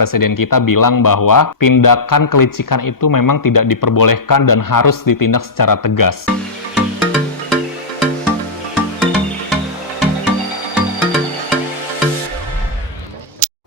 presiden kita bilang bahwa tindakan kelicikan itu memang tidak diperbolehkan dan harus ditindak secara tegas.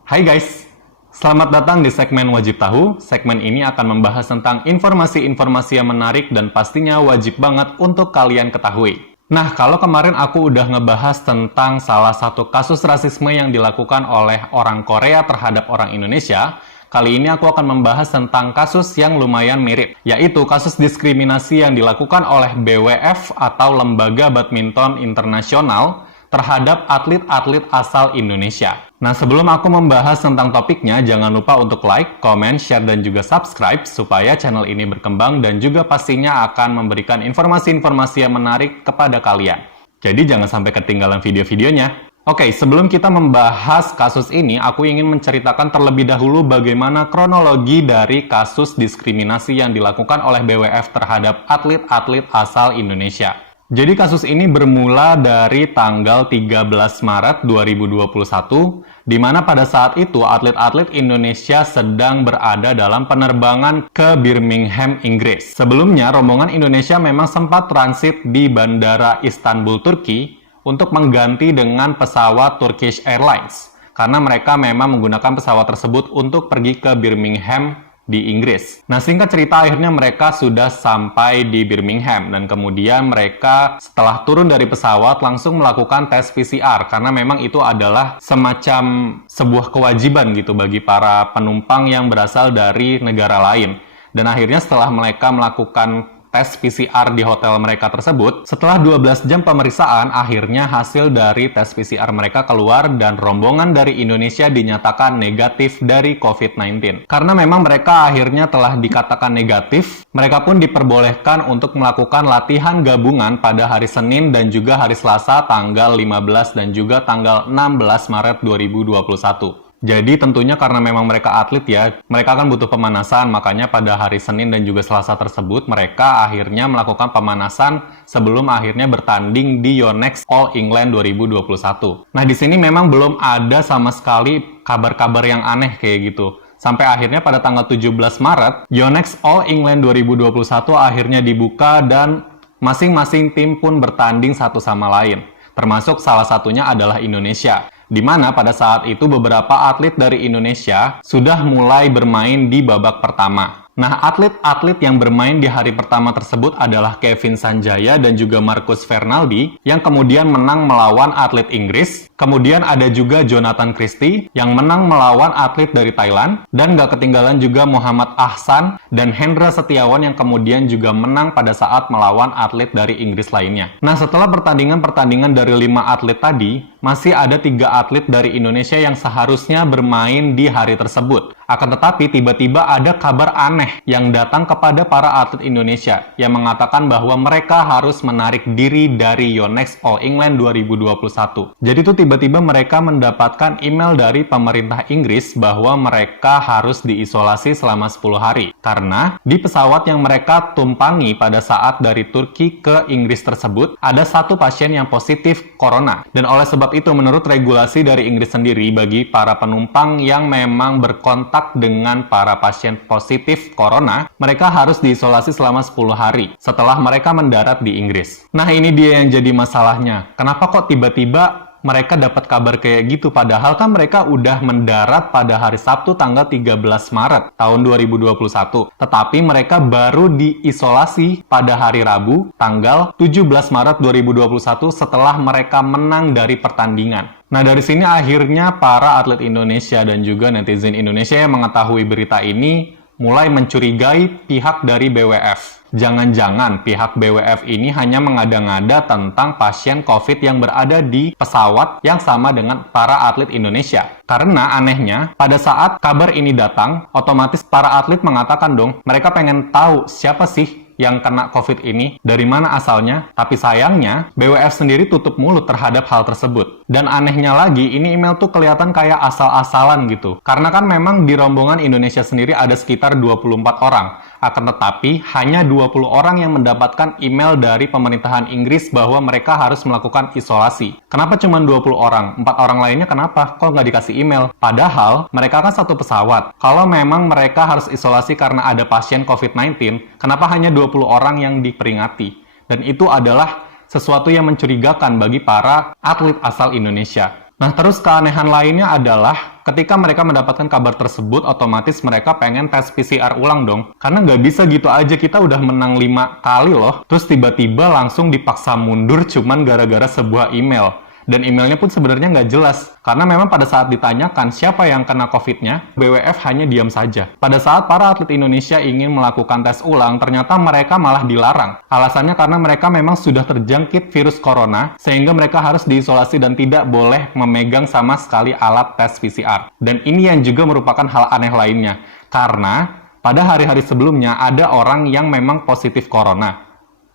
Hai guys, selamat datang di segmen Wajib Tahu. Segmen ini akan membahas tentang informasi-informasi yang menarik dan pastinya wajib banget untuk kalian ketahui. Nah, kalau kemarin aku udah ngebahas tentang salah satu kasus rasisme yang dilakukan oleh orang Korea terhadap orang Indonesia, kali ini aku akan membahas tentang kasus yang lumayan mirip, yaitu kasus diskriminasi yang dilakukan oleh BWF atau Lembaga Badminton Internasional terhadap atlet-atlet asal Indonesia. Nah, sebelum aku membahas tentang topiknya, jangan lupa untuk like, comment, share, dan juga subscribe supaya channel ini berkembang dan juga pastinya akan memberikan informasi-informasi yang menarik kepada kalian. Jadi jangan sampai ketinggalan video-videonya. Oke, sebelum kita membahas kasus ini, aku ingin menceritakan terlebih dahulu bagaimana kronologi dari kasus diskriminasi yang dilakukan oleh BWF terhadap atlet-atlet asal Indonesia. Jadi kasus ini bermula dari tanggal 13 Maret 2021, di mana pada saat itu atlet-atlet Indonesia sedang berada dalam penerbangan ke Birmingham, Inggris. Sebelumnya, rombongan Indonesia memang sempat transit di Bandara Istanbul, Turki, untuk mengganti dengan pesawat Turkish Airlines, karena mereka memang menggunakan pesawat tersebut untuk pergi ke Birmingham di Inggris. Nah, singkat cerita akhirnya mereka sudah sampai di Birmingham dan kemudian mereka setelah turun dari pesawat langsung melakukan tes PCR karena memang itu adalah semacam sebuah kewajiban gitu bagi para penumpang yang berasal dari negara lain. Dan akhirnya setelah mereka melakukan tes PCR di hotel mereka tersebut, setelah 12 jam pemeriksaan, akhirnya hasil dari tes PCR mereka keluar dan rombongan dari Indonesia dinyatakan negatif dari COVID-19. Karena memang mereka akhirnya telah dikatakan negatif, mereka pun diperbolehkan untuk melakukan latihan gabungan pada hari Senin dan juga hari Selasa tanggal 15 dan juga tanggal 16 Maret 2021. Jadi tentunya karena memang mereka atlet ya, mereka kan butuh pemanasan, makanya pada hari Senin dan juga Selasa tersebut mereka akhirnya melakukan pemanasan sebelum akhirnya bertanding di Yonex All England 2021. Nah, di sini memang belum ada sama sekali kabar-kabar yang aneh kayak gitu. Sampai akhirnya pada tanggal 17 Maret, Yonex All England 2021 akhirnya dibuka dan masing-masing tim pun bertanding satu sama lain. Termasuk salah satunya adalah Indonesia, di mana pada saat itu beberapa atlet dari Indonesia sudah mulai bermain di babak pertama. Nah, atlet-atlet yang bermain di hari pertama tersebut adalah Kevin Sanjaya dan juga Marcus Fernaldi yang kemudian menang melawan atlet Inggris. Kemudian ada juga Jonathan Christie yang menang melawan atlet dari Thailand. Dan gak ketinggalan juga Muhammad Ahsan dan Hendra Setiawan yang kemudian juga menang pada saat melawan atlet dari Inggris lainnya. Nah, setelah pertandingan-pertandingan dari 5 atlet tadi, masih ada 3 atlet dari Indonesia yang seharusnya bermain di hari tersebut. Akan tetapi tiba-tiba ada kabar aneh yang datang kepada para atlet Indonesia yang mengatakan bahwa mereka harus menarik diri dari Yonex All England 2021. Jadi itu tiba-tiba mereka mendapatkan email dari pemerintah Inggris bahwa mereka harus diisolasi selama 10 hari. Karena di pesawat yang mereka tumpangi pada saat dari Turki ke Inggris tersebut, ada 1 pasien yang positif corona. Dan oleh sebab itu menurut regulasi dari Inggris sendiri bagi para penumpang yang memang berkontak dengan para pasien positif corona, mereka harus diisolasi selama 10 hari setelah mereka mendarat di Inggris. Nah, ini dia yang jadi masalahnya. Kenapa kok tiba-tiba mereka dapat kabar kayak gitu, padahal kan mereka udah mendarat pada hari Sabtu tanggal 13 Maret tahun 2021. Tetapi mereka baru diisolasi pada hari Rabu tanggal 17 Maret 2021 setelah mereka menang dari pertandingan. Nah, dari sini akhirnya para atlet Indonesia dan juga netizen Indonesia yang mengetahui berita ini mulai mencurigai pihak dari BWF. Jangan-jangan pihak BWF ini hanya mengada-ngada tentang pasien COVID yang berada di pesawat yang sama dengan para atlet Indonesia. Karena anehnya, pada saat kabar ini datang, otomatis para atlet mengatakan dong, mereka pengen tahu siapa sih yang kena COVID ini, dari mana asalnya, tapi sayangnya BWF sendiri tutup mulut terhadap hal tersebut. Dan anehnya lagi, ini email tuh kelihatan kayak asal-asalan gitu. Karena kan memang di rombongan Indonesia sendiri ada sekitar 24 orang. Akan tetapi, hanya 20 orang yang mendapatkan email dari pemerintahan Inggris bahwa mereka harus melakukan isolasi. Kenapa cuma 20 orang? 4 orang lainnya kenapa? Kok nggak dikasih email? Padahal, mereka kan satu pesawat. Kalau memang mereka harus isolasi karena ada pasien COVID-19, kenapa hanya 20 orang yang diperingati? Dan itu adalah sesuatu yang mencurigakan bagi para atlet asal Indonesia. Nah, terus keanehan lainnya adalah ketika mereka mendapatkan kabar tersebut, otomatis mereka pengen tes PCR ulang dong. Karena nggak bisa gitu aja, kita udah menang 5 kali loh. Terus tiba-tiba langsung dipaksa mundur cuman gara-gara sebuah email. Dan emailnya pun sebenarnya nggak jelas. Karena memang pada saat ditanyakan siapa yang kena COVID-nya, BWF hanya diam saja. Pada saat para atlet Indonesia ingin melakukan tes ulang, ternyata mereka malah dilarang. Alasannya karena mereka memang sudah terjangkit virus corona, sehingga mereka harus diisolasi dan tidak boleh memegang sama sekali alat tes PCR. Dan ini yang juga merupakan hal aneh lainnya. Karena pada hari-hari sebelumnya ada orang yang memang positif corona.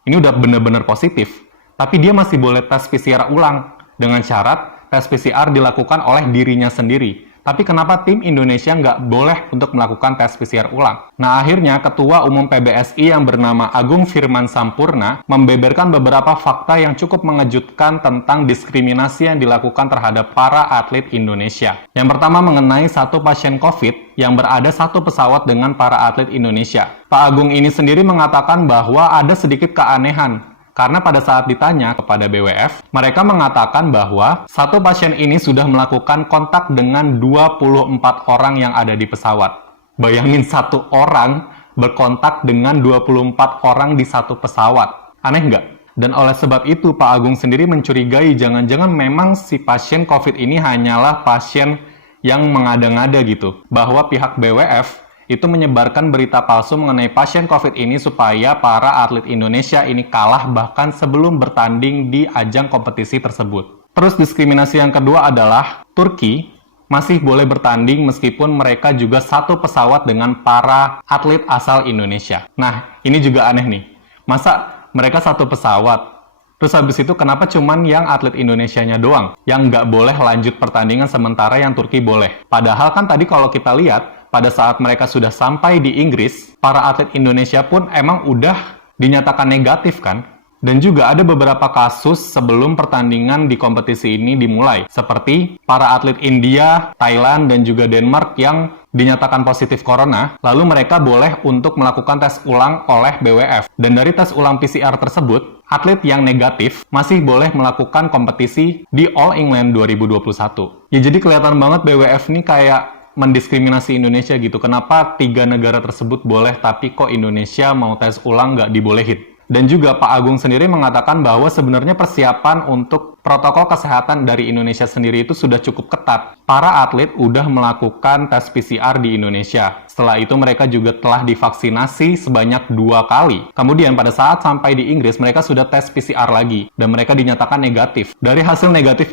Ini udah benar-benar positif. Tapi dia masih boleh tes PCR ulang. Dengan syarat tes PCR dilakukan oleh dirinya sendiri. Tapi kenapa tim Indonesia nggak boleh untuk melakukan tes PCR ulang? Nah, akhirnya Ketua Umum PBSI yang bernama Agung Firman Sampurna membeberkan beberapa fakta yang cukup mengejutkan tentang diskriminasi yang dilakukan terhadap para atlet Indonesia. Yang pertama mengenai satu pasien COVID yang berada satu pesawat dengan para atlet Indonesia. Pak Agung ini sendiri mengatakan bahwa ada sedikit keanehan. Karena pada saat ditanya kepada BWF, mereka mengatakan bahwa satu pasien ini sudah melakukan kontak dengan 24 orang yang ada di pesawat. Bayangin satu orang berkontak dengan 24 orang di satu pesawat. Aneh nggak? Dan oleh sebab itu, Pak Agung sendiri mencurigai jangan-jangan memang si pasien COVID ini hanyalah pasien yang mengada-ngada gitu. Bahwa pihak BWF itu menyebarkan berita palsu mengenai pasien COVID ini supaya para atlet Indonesia ini kalah bahkan sebelum bertanding di ajang kompetisi tersebut. Terus diskriminasi yang kedua adalah Turki masih boleh bertanding meskipun mereka juga satu pesawat dengan para atlet asal Indonesia. Nah, ini juga aneh nih. Masa mereka satu pesawat? Terus habis itu kenapa cuman yang atlet Indonesianya doang yang nggak boleh lanjut pertandingan sementara yang Turki boleh? Padahal kan tadi kalau kita lihat, pada saat mereka sudah sampai di Inggris, para atlet Indonesia pun emang udah dinyatakan negatif kan? Dan juga ada beberapa kasus sebelum pertandingan di kompetisi ini dimulai, seperti para atlet India, Thailand, dan juga Denmark yang dinyatakan positif corona, lalu mereka boleh untuk melakukan tes ulang oleh BWF. Dan dari tes ulang PCR tersebut, atlet yang negatif masih boleh melakukan kompetisi di All England 2021. Ya jadi kelihatan banget BWF ini kayak mendiskriminasi Indonesia gitu. Kenapa 3 negara tersebut boleh, tapi kok Indonesia mau tes ulang nggak dibolehin? Dan juga Pak Agung sendiri mengatakan bahwa sebenarnya persiapan untuk protokol kesehatan dari Indonesia sendiri itu sudah cukup ketat. Para atlet udah melakukan tes PCR di Indonesia. Setelah itu mereka juga telah divaksinasi sebanyak 2 kali. Kemudian pada saat sampai di Inggris mereka sudah tes PCR lagi dan mereka dinyatakan negatif. Dari hasil negatif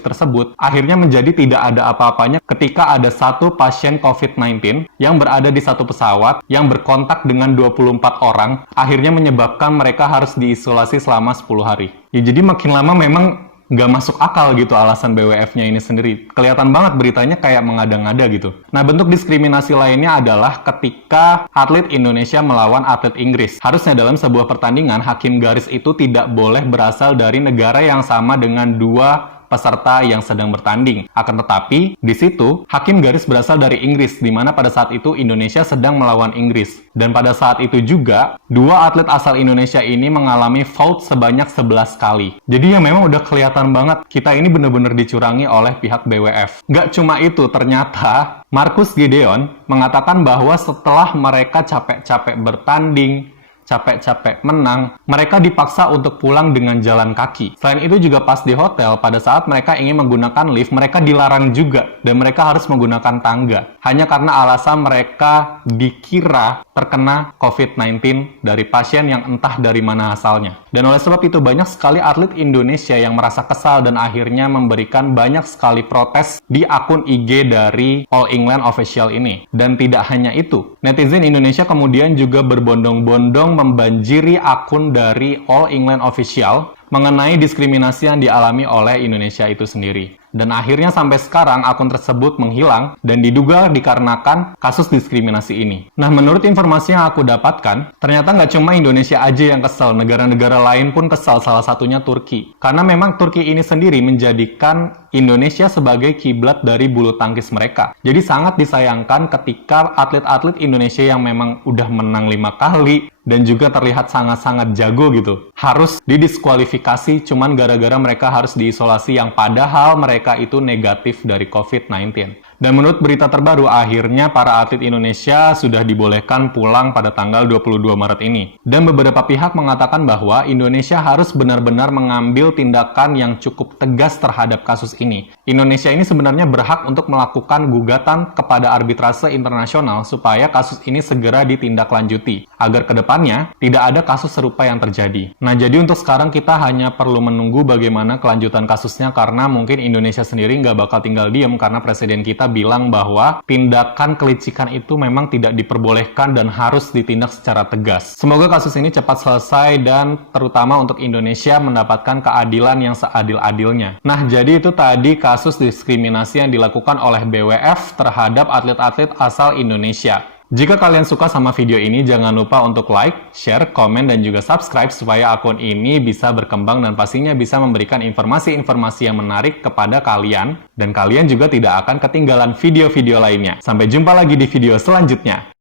tersebut, akhirnya menjadi tidak ada apa-apanya ketika ada satu pasien COVID-19 yang berada di satu pesawat yang berkontak dengan 24 orang, akhirnya menyebabkan mereka harus diisolasi selama 10 hari. Ya jadi makin lama memang nggak masuk akal gitu alasan BWF-nya ini sendiri. Kelihatan banget beritanya kayak mengada-ngada gitu. Nah, bentuk diskriminasi lainnya adalah ketika atlet Indonesia melawan atlet Inggris. Harusnya dalam sebuah pertandingan, hakim garis itu tidak boleh berasal dari negara yang sama dengan dua peserta yang sedang bertanding. Akan tetapi, di situ, hakim garis berasal dari Inggris, di mana pada saat itu Indonesia sedang melawan Inggris. Dan pada saat itu juga, 2 atlet asal Indonesia ini mengalami foul sebanyak 11 kali. Jadi ya memang udah kelihatan banget, kita ini benar-benar dicurangi oleh pihak BWF. Nggak cuma itu, ternyata Marcus Gideon mengatakan bahwa setelah mereka capek-capek bertanding, capek-capek menang, mereka dipaksa untuk pulang dengan jalan kaki. Selain itu juga pas di hotel, pada saat mereka ingin menggunakan lift, mereka dilarang juga, dan mereka harus menggunakan tangga. Hanya karena alasan mereka dikira terkena COVID-19 dari pasien yang entah dari mana asalnya. Dan oleh sebab itu, banyak sekali atlet Indonesia yang merasa kesal dan akhirnya memberikan banyak sekali protes di akun IG dari All England Official ini. Dan tidak hanya itu, netizen Indonesia kemudian juga berbondong-bondong langsung membanjiri akun dari All England Official mengenai diskriminasi yang dialami oleh Indonesia itu sendiri. Dan akhirnya sampai sekarang akun tersebut menghilang dan diduga dikarenakan kasus diskriminasi ini. Nah, menurut informasi yang aku dapatkan, ternyata nggak cuma Indonesia aja yang kesal, negara-negara lain pun kesal, salah satunya Turki. Karena memang Turki ini sendiri menjadikan Indonesia sebagai kiblat dari bulu tangkis mereka. Jadi sangat disayangkan ketika atlet-atlet Indonesia yang memang udah menang 5 kali, dan juga terlihat sangat-sangat jago gitu, harus didiskualifikasi cuman gara-gara mereka harus diisolasi yang padahal mereka itu negatif dari COVID-19. Dan menurut berita terbaru, akhirnya para atlet Indonesia sudah dibolehkan pulang pada tanggal 22 Maret ini. Dan beberapa pihak mengatakan bahwa Indonesia harus benar-benar mengambil tindakan yang cukup tegas terhadap kasus ini. Indonesia ini sebenarnya berhak untuk melakukan gugatan kepada arbitrase internasional supaya kasus ini segera ditindaklanjuti, agar kedepannya tidak ada kasus serupa yang terjadi. Nah, jadi untuk sekarang kita hanya perlu menunggu bagaimana kelanjutan kasusnya, karena mungkin Indonesia sendiri nggak bakal tinggal diem, karena presiden kita bilang bahwa tindakan kelicikan itu memang tidak diperbolehkan dan harus ditindak secara tegas. Semoga kasus ini cepat selesai dan terutama untuk Indonesia mendapatkan keadilan yang seadil-adilnya. Nah, jadi itu tadi kasus diskriminasi yang dilakukan oleh BWF terhadap atlet-atlet asal Indonesia. Jika kalian suka sama video ini, jangan lupa untuk like, share, komen, dan juga subscribe supaya akun ini bisa berkembang dan pastinya bisa memberikan informasi-informasi yang menarik kepada kalian, dan kalian juga tidak akan ketinggalan video-video lainnya. Sampai jumpa lagi di video selanjutnya.